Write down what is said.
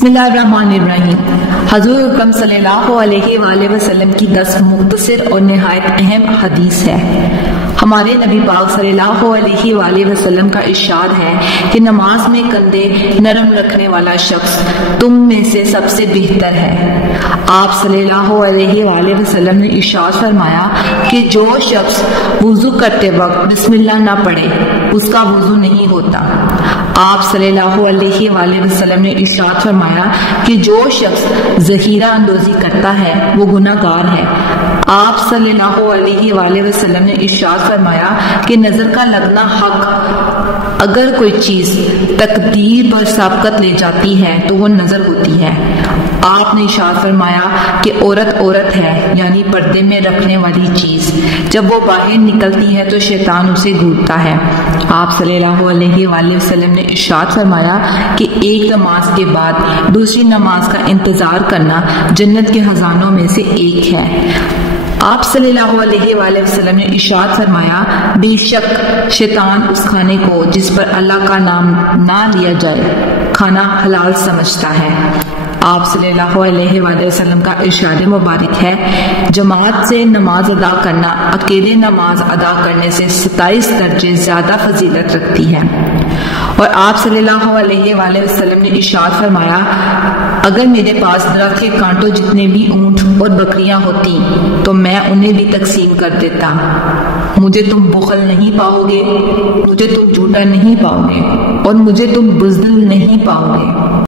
بسم اللہ الرحمن الرحیم۔ حضور اکرم صلی اللہ علیہ وآلہ وسلم کی 10 مختصر اور نہایت اہم حدیث ہے۔ ہمارے نبی پاک صلی اللہ علیہ وآلہ وسلم کا ارشاد ہے کہ نماز میں کندھے نرم رکھنے والا شخص تم میں سے سب سے بہتر ہے۔ آپ صلی اللہ علیہ وآلہ وسلم نے ارشاد فرمایا کہ جو شخص وضو کرتے وقت بسم اللہ نہ پڑھے اس کا وضو نہیں ہوتا۔ آپ صلی اللہ علیہ وآلہ وسلم نے ارشاد فرمایا کہ جو شخص ذخیرہ اندوزی کرتا ہے وہ گناہ گار ہے۔ آپ صلی اللہ علیہ وآلہ وسلم نے ارشاد فرمایا کہ نظر کا لگنا حق، اگر کوئی چیز تقدیر پر سبقت لے جاتی ہے تو وہ نظر ہوتی ہے۔ آپ نے ارشاد فرمایا کہ عورت ہے، یعنی پردے میں رکھنے والی چیز، جب وہ باہر نکلتی ہے تو شیطان اسے گھورتا ہے۔ آپ صلی اللہ علیہ وآلہ وسلم نے ارشاد فرمایا کہ ایک نماز کے بعد دوسری نماز کا انتظار کرنا جنت کے خزانوں میں سے ایک ہے۔ آپ صلی اللہ علیہ وآلہ وسلم نے ارشاد فرمایا بے شک شیطان اس کھانے کو جس پر اللہ کا نام نہ لیا جائے کھانا حلال سمجھتا ہے۔ آپ صلی اللہ علیہ وآلہ وسلم کا ارشاد مبارک ہے جماعت سے نماز ادا کرنا اکیلے نماز ادا کرنے سے 27 درجے زیادہ فضیلت رکھتی ہے۔ اور آپ صلی اللہ علیہ وآلہ وسلم نے ارشاد فرمایا اگر میرے پاس درخت کے کانٹوں جتنے بھی اونٹ اور بکریاں ہوتی تو میں انہیں بھی تقسیم کر دیتا۔ مجھے تم بخل نہیں پاؤ گے، مجھے تم جھوٹا نہیں پاؤ گے، اور مجھے تم بزدل نہیں پاؤ گے۔